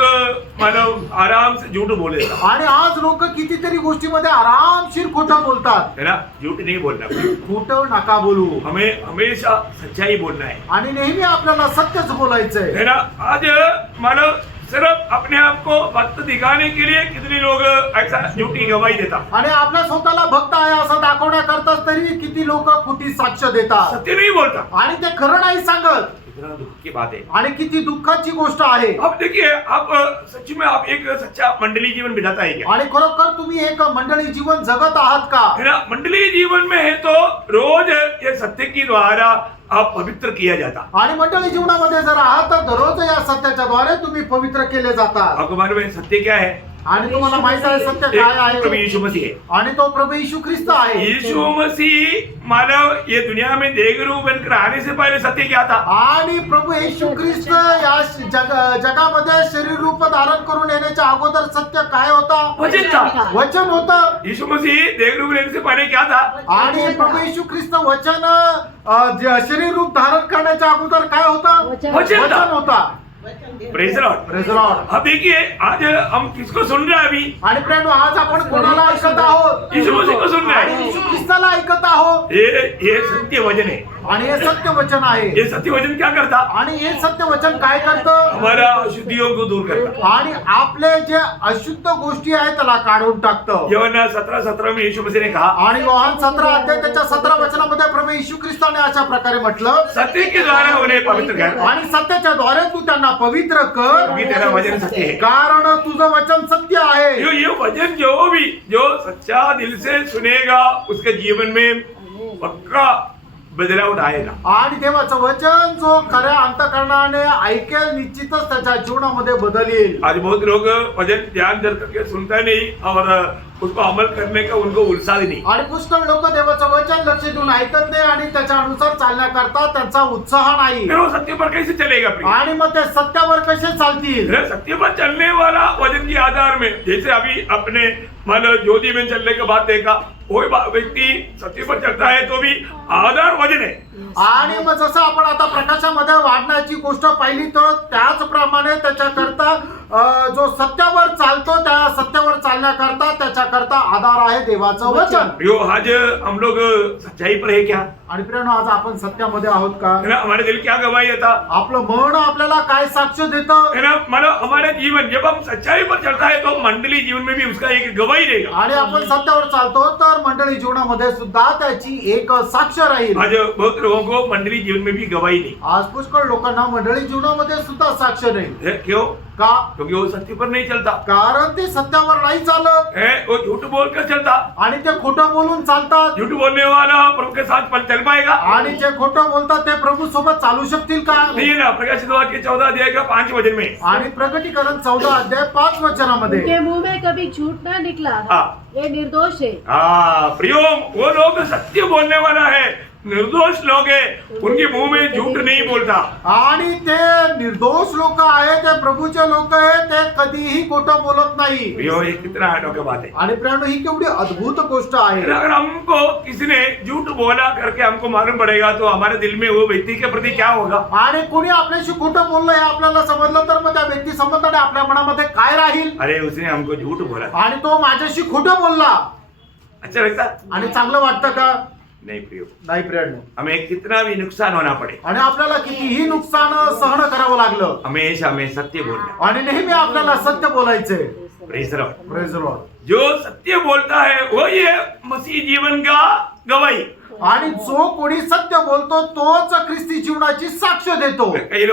मानो आराम से झूठ बोले आणि आज लोक कितीतरी गोष्टीमध्ये आरामशीर खोटं बोलतात। है ना? झूठ नहीं बोलना, खोटं नका बोलू। हमें हमेशा सच्चाई बोलना है। आणि नेहमी आपल्याला सत्यच बोलायचंय। है ना? आज मानो सिर्फ अपने आप को भक्त दिखाने के लिए कितने लोग ऐसा झूठी गवाही देता, आणि आपल्या स्वतःला भक्त आहे असं दाखवण्याकरताच तरी किती लोक खोटी साक्ष देतात सत्य नहीं बोलता। आणि ते खरं नाही सांगत। कितना दुख की बात है। आणि किती दुःखाची गोष्ट आहे। अब देखिए, आप सच में आप एक सच्चा मंडली जीवन बिताता है क्या? आणि खरोखर तुम्ही एक मंडळी जीवन जगत आहात का? है ना? मंडली जीवन में है तो रोज ये सत्य की द्वारा आप पवित्र किया जाता। आणि मंडळी जीवनामध्ये जर आहात तर दररोज या सत्याच्या द्वारे तुम्ही पवित्र केले जातात। आपको मालूम है सत्य क्या है? आणि तुम्हाला माहित आहे सत्य काय एक प्रभु आहे? यीशु मसीह है। आणि तो प्रभू येशू ख्रिस्त आहे। यीशु मसीह मानव ये दुनिया में देह रूप बनकर आने से पहले सत्य क्या था? आणि प्रभू येशू ख्रिस्त या जगामध्ये शरीर रूप धारण करून येण्याच्या अगोदर सत्य काय होता? वचन था। वचन होतं। यीशु मसीह देह रूप लेने से पहले क्या था? आणि प्रभू येशू ख्रिस्त वचन शरीर रूप धारण करण्याच्या अगोदर काय होतं? वचन वचन होता। वचन दे। Praise the Lord. Praise the Lord। अब देखिए, आज हम किसको सुन रहे हैं अभी? आणि प्रेम आज आपण कोणाला ऐकत आहोत? यीशु मसीह को सुन रहे आणि हैं। येशू ख्रिस्ताला ऐकत आहोत। ये सत्य वचन है। आणि हे सत्य वचन आहे। ये सत्य वचन क्या करता? आणि हे सत्य वचन काय करतं? हमारा अशुद्धियों को दूर करता। आणि आपले जे अशुद्ध गोष्टी आहेत त्याला काढून टाकतं। यूहन्ना 17:17 में यीशु मसीह ने कहा, आणि योहान 17 अध्याय त्याच्या 17 वचनामध्ये प्रभू येशू ख्रिस्ताने अशा प्रकारे म्हटलं, सत्य के द्वारा उन्हें पवित्र कर, आणि सत्याच्या द्वारे तू त्यांना पवित्र कर, क्योंकि तेरा वचन सत्य है। कारण तुझं वचन सत्य आहे। ये वचन जो सच्चा दिल से सुनेगा उसके जीवन में पक्का बदलाव आएगा। आणि देवाचं वचन जो खऱ्या अंतःकरणाने ऐकेल निश्चितच त्याच्या जीवनामध्ये बदल येईल। आज बहुत लोग वचन ध्यान दे करके सुनता नहीं और उसको अमल करने का उनको उत्साह नहीं। आणि पुष्कळ लोक देवाचं वचन लक्ष देऊन ऐकत नाही आणि त्याच्या अनुसार चालण्याकरता त्यांचा उत्साह नाही। फिर वो सत्य पर कैसे चलेगा? आणि मग ते सत्यावर कसे चालतील? सत्य पर चलने वाला वचन के आधार में, जैसे अभी अपने मान ज्योति में चलने के बाद देखा कोई व्यक्ति सत्य पर चलता है तो भी आधार वजन है. आणि मग जसं आपण आता प्रकाशामध्ये वाढण्याची गोष्ट पाहिली तर त्याचप्रमाणे त्याच्याकरता जो सत्यावर चालतो त्या सत्यावर चालण्याकरता त्याच्याकरता आधार आहे देवाचं वचन. प्रियो आज हम लोग सच्चाई पर है क्या? आणि प्रियानो आज आपण सत्यामध्ये आहोत का? है ना, हमारे दिल क्या गवाही देता आपलं मन आपल्याला काय साक्ष देतं? है ना, मानो हमारे जीवन जब हम सच्चाई पर चलता है तो मंडली जीवन में भी उसका एक गवाही देगा. आणि आपण सत्यावर चालतो तर मंडळी जीवनामध्ये सुद्धा त्याची एक साक्ष राहील. आज बहुत लोगों को मंडली जीवन में भी गवाही नहीं आज पुष्कळ लोकांना मंडळी जीवनामध्ये सुद्धा साक्ष नाही. है. क्यों? का? क्योंकि वो सत्य पर नहीं चलता कारण ते सत्यावर नाही चालत है, वो झूठ बोलकर चलता. आणि ते खोटं बोलून चालतात. झूठ बोलने वाला प्रभु के साथ चल पाएगा? आणि जे खोटं बोलतात ते प्रभू सोबत चालू शकतील का? नहीं है ना. प्रकाशित वाक्य 14 अध्याय का 5 वचन में आणि प्रकटीकरण 14 अध्याय 5 वचनामध्ये उनके मुंह में कभी झूठ ना निकला, हाँ. ये निर्दोष है. प्रियो वो लोग सत्य बोलने वाला है, निर्दोष लोग है, उनके मुंह में झूठ नहीं बोलता. आणि ते निर्दोष लोक आहे, ते प्रभूचे लोक आहे, ते कधीही खोटं बोलत नाही. प्रियो ये कितना अनोखी बात है. आणि प्रियानो ही केवढी अद्भुत गोष्ट आहे. अगर हमको किसी ने झूठ बोला करके हमको मालूम पड़ेगा तो हमारे दिल में वो व्यक्ति के प्रति क्या होगा? आणि कोणी आपल्याशी खोटं बोललं हे आपल्याला समजलं तर मग त्या व्यक्ती संबंधाने आपल्या मनामध्ये काय राहील? अरे उसने हमको झूठ बोला, आणि तो माझ्याशी खोटं बोलला. अच्छा लगता? आणि चांगलं वाटतं का? नहीं प्रियो. नाही प्रियानो. हमें कितना भी नुकसान होना पड़े, आणि आपल्याला कितीही नुकसान सहन करावं लागलं, हमेशा हमें सत्य बोलना. आणि नेहमी आपल्याला सत्य बोलायचंय. Praise Lord. Praise the Lord. जो सत्य बोलता है वो ये मसीह जीवन का गवाही. आणि जो कोणी सत्य बोलतो तोच ख्रिस्ती जीवनाची साक्ष देतो. कई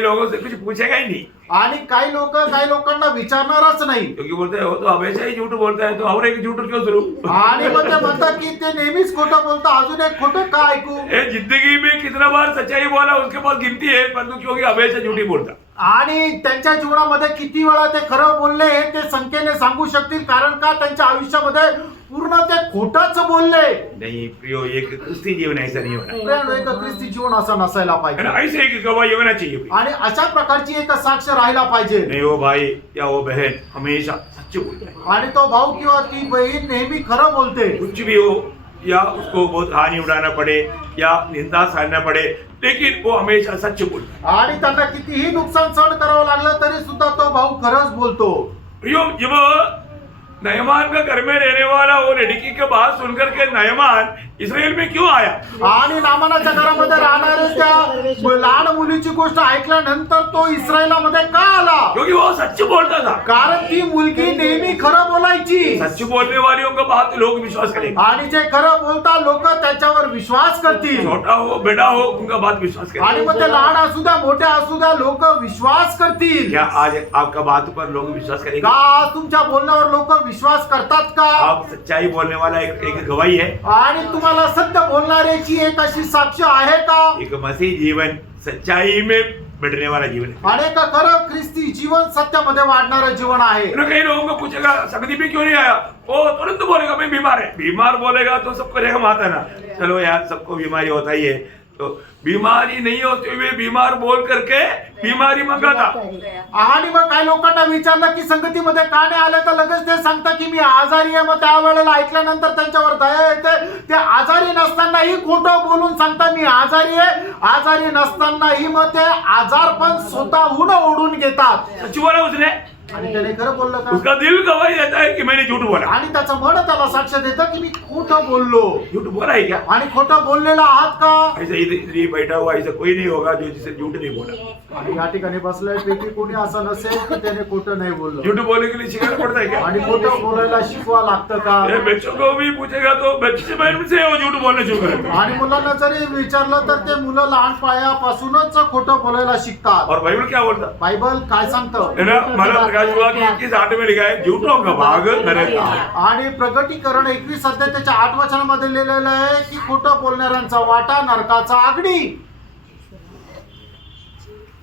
लोगों से कुछ पूछेगा ही नहीं, आणि काही लोकांना विचारणारच नाही. क्योंकि बोलते हैं वो तो हमेशा ही झूठ बोलता है तो और एक झूठ क्यों सुनूं? आणि मग ते म्हणतात की ते नेहमीच खोटं बोलतं, अजून एक खोटं का ऐकू? ये जिंदगी में कितना बार सच्चाई बोला उसके पास गिनती है, परंतु क्योंकि हमेशा झूठी बोलता. आणि त्यांच्या जीवनामध्ये किती वेळा ते खरं बोलले हे ते संख्येने सांगू शकतील, कारण का त्यांच्या आयुष्यामध्ये पूर्ण ते खोटंच बोलले. नहीं प्रियो, एक क्रिस्ती जीवन ऐसा नहीं होना. प्रियानो, एक ख्रिस्ती जीवन असं नसायला है पाहिजे. ना, ऐसे एक गवाही होना चाहिए. आणि अशा प्रकारची एक साक्ष राहायला पाहिजे. नहीं वो भाई या वो बहन हमेशा सच्चे बोलता है. आणि तो भाऊ किंवा ती बहीण नेहमी खरं बोलते. कुछ भी हो या उसको बहुत हानि उड़ाना पड़े या निंदा सहना पड़े, लेकिन वो हमेशा सच बोलता है. आणि त्यांना कितीही नुकसान सहन करावं लागलं तरी सुद्धा तो भाऊ खरंच बोलतो. प्रियो, जब नयमान का घर में रहने वाला वो लड़की के बात सुनकर के नयमान इस्राएल में क्यों आया? आणि नामानाच्या घरामध्ये राहणारे त्या लहान मुलीची गोष्ट ऐकल्यानंतर तो इस्रायलामध्ये का आला? क्योंकि वो सच बोलता था. कारण ती मुलगी नेहमी खरं बोलायची. सच बोलने वालियों का बात लोग विश्वास करेंगे. आणि जे खरं बोलता लोक त्याच्यावर विश्वास करतील. छोटा हो बेटा हो उनका बात विश्वास आणि करेंगे. मग ते लहान असू द्या मोठे असू द्या लोक विश्वास करतील. क्या आज आपका बात पर लोग विश्वास करेंगे? का आज तुमच्या बोलण्यावर लोक विश्वास करतात का? आप सच्चाई बोलने वाला एक गवाही है. आणि तुम्हाला सत्य बोलणाऱ्याची एक अशी साक्ष आहे का? एक मसीह जीवन सच्चाई में बढ़ने वाला जीवन है. आणि का खरं ख्रिस्ती जीवन सत्यामध्ये वाढणारं जीवन आहे. कई लोगों को पूछेगा संगति में क्यों नहीं आया, वो तुरंत बोलेगा मैं बीमार है. बीमार बोलेगा तो सबको रहम आता है ना. चलो यार, सबको बीमारी होता ही है, तो बीमारी नहीं होते हुए बीमार बोल करके बीमारी मंगाता. आणि मग काही लोकांना विचारलं की संगतीमध्ये का नाही आले तर लगेच ते सांगतात की मी आजारी आहे. मग त्यावेळेला ऐकल्यानंतर त्यांच्यावर दया येते. ते आजारी नसतानाही खोटं बोलून सांगतात मी आजारी आहे. आजारी नसतानाही मग ते आजार पण स्वतःहून ओढून घेतात. सच बोला उसने, आणि त्याने खरं बोललं का? उसका दिल गवाही देता है कि मैंने झूठ बोला. आणि त्याचं मन त्याला साक्ष देतं की मी खोटं बोललो. झूठ बोला है क्या? आणि खोटं बोललेला आहात का? ऐसा इधर ही बैठा हुआ ऐसा कोई नहीं होगा जो जिसे झूठ नहीं बोला. आणि या ठिकाणी बसल्यापैकी कोणी असं नसेल की त्याने खोटं नाही बोललं. झूठ बोलने के लिए सिखाना पड़ता है क्या? आणि खोटं बोलायला शिकवा लागतं का? ये बच्चों को भी पूछेगा तो बच्चे बचपन से वो झूठ बोलना शुरू करेंगे. आणि मुलांना जरी विचारलं तर ते मुलं लहान पायापासूनच खोटं बोलायला शिकतात. और बाइबल क्या बोलता बायबल काय सांगतं? है ना? मला प्रकाश हुआ कि 21:8 में लिखा है झूठों का भाग नरक. आणि प्रकटीकरण 21 अध्याय त्याच्या 8 वचनामध्ये लिहिलेलं आहे की खोटं बोलणाऱ्यांचा वाटा नरकाचा आगडी.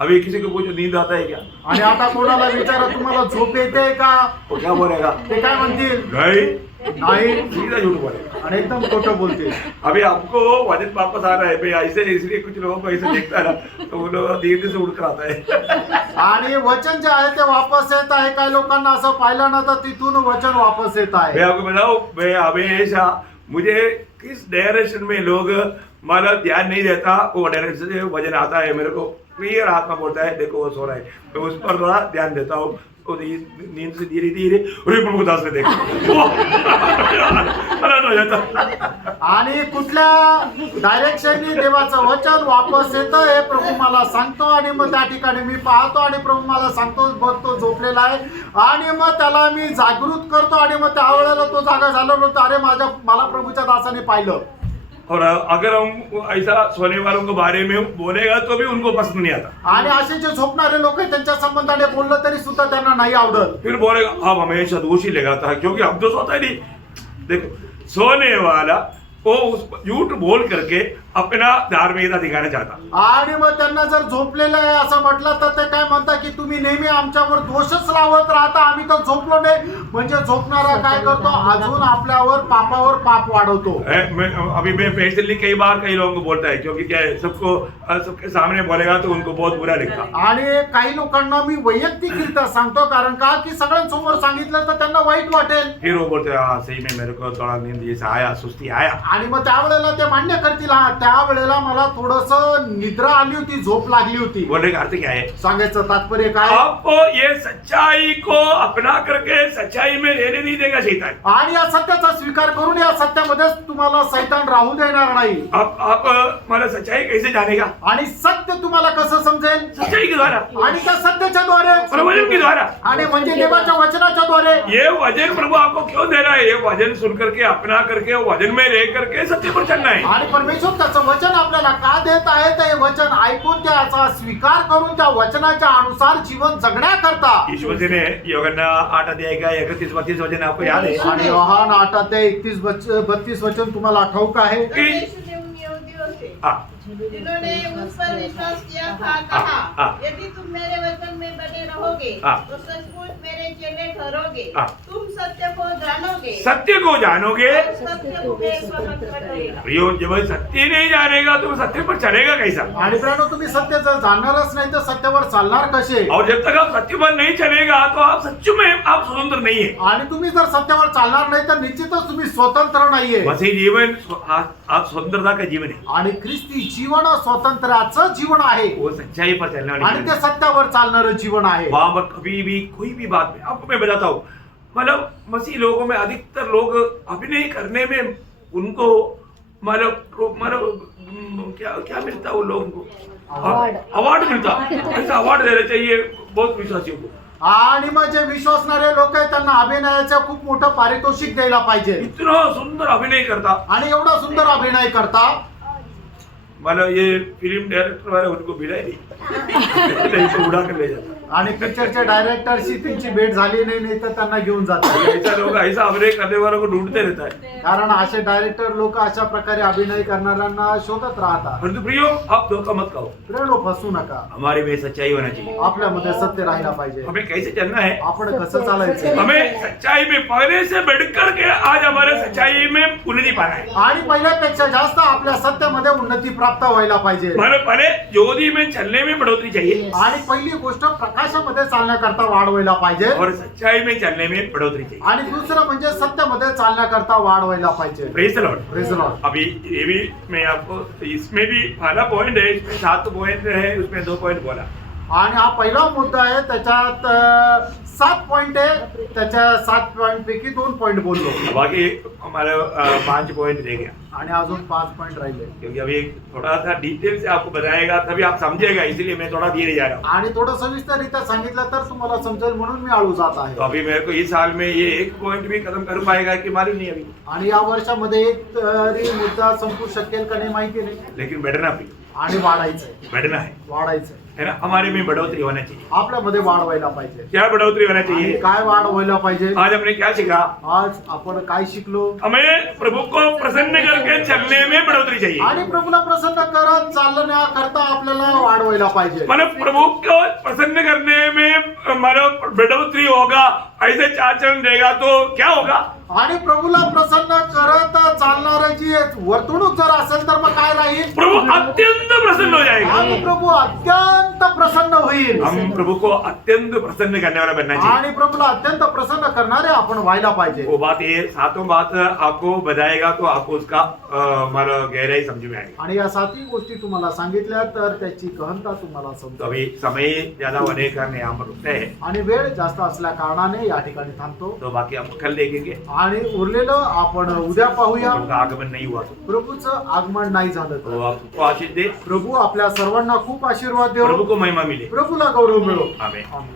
अभी किसी को पूछो नींद आता है क्या, आणि आता कोणाला विचारा तुम्हाला झोप येते का, वो क्या बोलेगा? ते काय म्हणतील? नहीं, नाही. सीधा झूठ बोलेगा. आणि एकदम खोटं बोलतील. अभी हमको वजन वापस आ रहा है भाई, ऐसे इसलिए कुछ लोगों को ऐसे देखता है ना तो वो लोग धीरे से उड़कर आता है. आणि वचन जे आहे ते वापस येत आहे. काही लोकांना असं पाहिलं ना तर तिथून वचन वापस येत मैं आहे. आपको बताऊं, मैं हमेशा मुझे किस डायरेक्शन में लोग माना ध्यान नहीं देता, वो डायरेक्शन से वजन आता है मेरे को क्लियर आत्मा बोलता है देखो वो सो रहा है, मैं उस पर थोड़ा ध्यान देता हूँ. तो नींद से धीरे धीरे अरे प्रभु दास ने देखा अलर्ट हो जाता. आणि कुठल्या डायरेक्शननी देवाचं वचन वापस येतं हे प्रभू मला सांगतो आणि मग त्या ठिकाणी मी पाहतो आणि प्रभू मला सांगतो बघ तो झोपलेला आहे आणि मग त्याला मी जागृत करतो आणि मग त्यावेळेला तो जागा झाला होता. अरे मला प्रभूच्या दासाने पाहिलं. और अगर हम ऐसा सोने वालों के बारे में बोलेगा तो भी उनको पसंद नहीं आता. आणि असे जे झोपणारे लोक आहेत त्यांच्या संबंधाने बोललं तरी सुद्धा त्यांना नाही आवडत. फिर बोलेगा अब हमेशा दोष ही लगाता है क्योंकि अब तो सोता ही नहीं. देखो सोने वाला वो उस झूठ बोल करके अपना धार्मिकता दिखाना चाहता. आणि मग त्यांना जर झोपलेलं आहे असं म्हटलं तर ते काय म्हणतात की तुम्ही नेहमी आमच्यावर दोषच लावत राहता, आम्ही तर झोपलो नाही. म्हणजे झोपणारा काय करतो, अजून आपल्यावर पापावर पाप वाढवतो. अभी मैं पेशेंटली कई बार कई लोगों को बोलता है क्योंकि क्या है सबके सामने बोलेगा तो उनको बहुत बुरा लगता. आणि काही लोकांना मी वैयक्तिकरित्या सांगतो कारण का की सगळ्यांसमोर सांगितलं तर त्यांना वाईट वाटेल. फिर वो बोलते हाँ सही में मेरे को थोड़ा नींद जैसा आया, सुस्ती आया. आणि मग त्यावेळेला ते मान्य करतील हा त्यावेळेला मला थोडस निद्रा आली होती, झोप लागली होती. बोलने का अर्थ क्या है? सांगायचं तात्पर्य काय, आपको ये सच्चाई को अपना करके सच्चाई में रहने नहीं देगा शैतान. आणि या सत्याचा स्वीकार करून या सत्यामध्येच तुम्हाला सैतान राहू देणार नाही. आप मला सच्चाई कैसे जानेगा? आणि सत्य तुम्हाला कसं समजेल? सच्चाई के द्वारा, आणि त्या सत्याच्या द्वारे, प्रवचन के द्वारा. आणि म्हणजे देवाच्या वचनाच्या द्वारे. ये वजन प्रभु आपको क्यों दे रहा है? ये वजन सुन करके अपना करके वजन में रह करके सत्य पर चलना है. आणि परमेश्वर त्याचं वचन आपल्याला का देत आहे ते वचन ऐकून त्याचा स्वीकार करून त्या वचनाच्या अनुसार जीवन जगण्याकरता. यीशु मसीह ने यूहन्ना 8 अध्याय का 31-32 वचन आपको याद है? आणि योहान 8:31-32 वचन तुम्हाला ठाऊक आहे. यीशु ने उन यहूदियों से हाँ. जिन्होंने उस पर विश्वास किया था कहा, यदि तुम मेरे वचन में बने रहोगे तो सचमुच मेरे चेले ठहरोगे. तुम सत्य को जानोगे, सत्य को जानोगे. सत्य तुम्हें स्वतंत्र करेगा. प्रियो, जब सत्य नहीं जानेगा तो सत्य पर चलेगा कैसा? आणि प्रियानो तुम्ही सत्य जर जाणणारच नाही तर सत्यावर चालणार कसे? और जब तक आप सत्य पर नहीं चलेगा तो आप सच्चू में आप स्वतंत्र नहीं है. आणि तुम्ही जर सत्यावर चालणार नाही तर निश्चितच तुम्ही स्वतंत्र नाहीये. मसीह जीवन आप स्वतंत्रता का जीवन है. आणि ख्रिस्ती जीवन स्वातंत्र्याचं जीवन आहे वो सच्चाई पर चलने वाली आणि जीवन ते है. सत्यावर चालणारं जीवन आहे. वहां पर कभी भी कोई भी बात में आपको मैं बताता हूँ, मतलब मसीह लोगों में अधिकतर लोग अभिनय करने में उनको मतलब क्या क्या मिलता है वो लोगों को? अवार्ड मिलता. ऐसा अवार्ड देना चाहिए बहुत विश्वासियों को. आणि मग जे विश्वासणारे लोक आहेत त्यांना अभिनयाचं खूप मोठं पारितोषिक द्यायला पाहिजे. इतना सुंदर अभिनय करता. आणि एवढा सुंदर अभिनय करता. मला ये फिल्म डायरेक्टर वाले उनको मिला ही नहीं तो उड़ा कर ले जाता. आणि पिक्चरच्या डायरेक्टरशी त्यांची भेट झाली नाही तर त्यांना घेऊन जातात. ऐसा लोग ऐसा अभिनय करने वालों को ढूंढते रहता है. कारण असे डायरेक्टर लोक अशा प्रकारे अभिनय करणाऱ्यांना शोधत राहतात. परंतु प्रियो, आप धोखा मत खाओ. प्रेरणो फसू नका. हमारे में सच्चाई होना चाहिए. आपल्यामध्ये सत्य राहायला पाहिजे. हमें कैसे चलना है? आपण कसं चालायचं? हमें सच्चाई में पहले से बढ़कर के आज हमारे सच्चाई में उन्नति पाना है. आणि पहिल्यापेक्षा जास्त आपल्या सत्यामध्ये उन्नती प्राप्त व्हायला पाहिजे. हमें पहले ज्योति में चलने में बढ़ोतरी चाहिए आणि पहिली गोष्ट प्रकाशामध्ये चालण्याकरता वाढ व्हायला पाहिजे. और सच्चाई में चलने में बढ़ोतरी चाहिए. आणि दुसरं म्हणजे सत्यामध्ये चालण्याकरता वाढ व्हायला पाहिजे. Praise the Lord. Praise the Lord. अभी ये भी मैं आपको इसमें भी पहला पॉइंट है, इसमें 7 पॉइंट है, उसमें 2 पॉइंट बोला. आणि हा पहिला मुद्दा आहे त्याच्यात 7 पॉइंट आहे. त्याच्या 7 पॉइंट पैकी 2 पॉइंट बोललो. बाकी हमारे 5 पॉइंट रह गया आणि अजून 5 पॉइंट राहिले. क्योंकि अभी थोड़ा सा डिटेल से आपको बताएगा तभी आप समझेगा, इसलिए मैं थोड़ा धीरे जा रहा हूँ. आणि थोडं सविस्तररित्या सांगितलं तर तुम्हाला समजेल म्हणून मी आळू जात तो आहे. अभी मेरे को इस साल में ये 1 पॉइंट भी खत्म कर पाएगा कि मालूम नहीं अभी. आणि या वर्षामध्ये एक तरी मुद्दा संपू शकेल का नाही माहिती नाही. लेकिन बढ़ना भी आणि वाढायचंय. बढ़ना है वाढायचंय है ना. हमारे में बढ़ोतरी होना चाहिए. आपल्यामध्ये वाढ व्हायला पाहिजे. क्या बढ़ोतरी होना आणि चाहिए? काय वाढ व्हायला पाहिजे? आज हमने क्या सीखा? आज आपण काय शिकलो? हमें प्रभु को प्रसन्न करके चलने में बढ़ोतरी चाहिए. आणि प्रभूला प्रसन्न करत चालण्याकरता आपल्याला वाढ व्हायला पाहिजे. मतलब प्रभु को प्रसन्न करने में मतलब बढ़ोतरी होगा. ऐसे आचरण रहेगा तो क्या होगा? आणि प्रभूला प्रसन्न करत चालणाऱ्याची वर्तणूक जर असेल तर मग काय राहील? प्रभु अत्यंत प्रसन्न हो जाएगा. आणि प्रभू अत्यंत प्रसन्न प्रसन्न होईल हम प्रभु को अत्यंत प्रसन्न करने वाला बनना चाहिए। आणि प्रभूला अत्यंत प्रसन्न करणारे आपण व्हायला पाहिजे। वो बात ये सातों बात आपको बताएगा तो आपको उसका हमारा गहराई समझ में आएगी। आणि या सातही गोष्टी तुम्हाला सांगितल्या तर त्याची गहनता तुम्हाला तो समजेल। अभी समय ज्यादा होने के कारण यहाँ पर रुकते हैं, आणि वेळ जास्त असल्या कारणाने या ठिकाणी थांबतो तो बाकी हम कल देखेंगे। आणि उरलेलं आपण उद्या पाहूया। प्रभु का आगमन नहीं हुआ प्रभूचं आगमन नाही झालं तो तर आपको आशीष दे, प्रभू आपल्या सर्वांना खूप आशीर्वाद देव। प्रभु को महिमा मिले। प्रभूला गौरव मिळो। आमेन। आमेन।